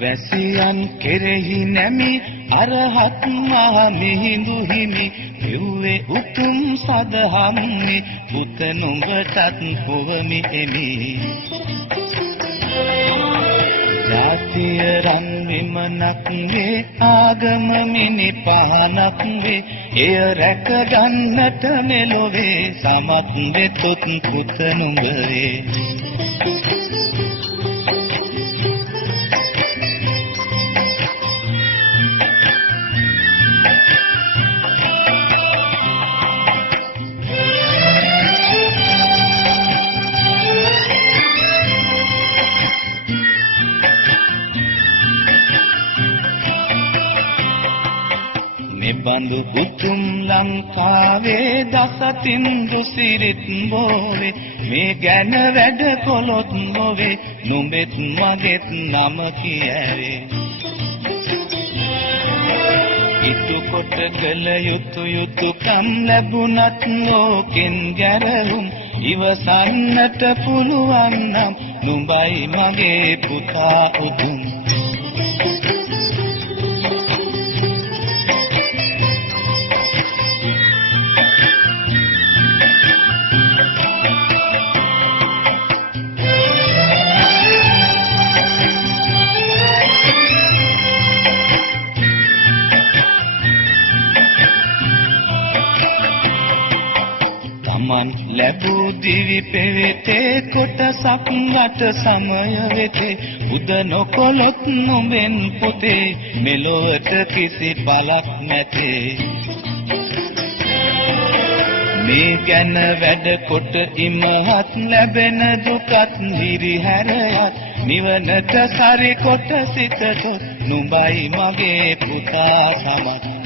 වැසියන් කෙරෙහි නැමි අරහත් මහ මිහිඳු හිමි දෙව්වේ උතුම් සදහම්නි පුත නුඹටත් පොවමි එමි ජාතිය රන් විමනක් වේ ආගම මිනි පහනක් වේ එය රැක ගන්නට මෙලොවේ සමත් වෙතොත් පුත නුඹේ බඳු උතුම් ලංකාවේ දසතින් දුසිරිත් බෝවේ මේ ගැන වැඩ කොළොත් බෝවේ නුඹෙත් මගෙත් නම කියවේ ඉතු කොට කළ යුතුයකම් ලැබුණත් ලෝකෙන් ගැරහුම් ඉවසන්නට පුළුවන් නම් නුඹයි මගේ පුතා උතුම් මන් ලැබූ දිවි පෙවෙතේ කොටසක් වට සමය වෙතේ උද නොකොලොත් නොමෙන් පොතේ මෙලොවට කිසි පළක් නැතේ මේ ගැන වැඩ කොට ඉමහත් ලැබෙන දුකත් හිරිහැරයත් නිවනට සරි කොට සිතට නුඹයි මගේ පුතා සමත්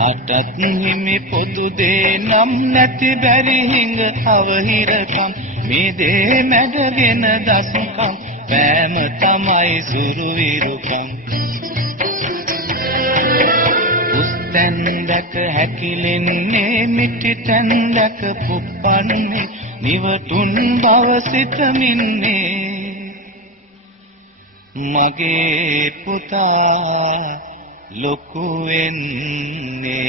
ආටත් හිමි පොදු දේ නම් නැති බැරි හිඟ අවහිරකම් මේ දේ මැඩගෙන දසකම් පෑම තමයි සුරු විරුකම් උස්තැන් දැක හැකිලෙන්නේ මිටිතැන් දැක පුප්පන්නේ නිවටුන් බව සිතමින්නේ මගේ පුතා ලොකු වෙන්නේ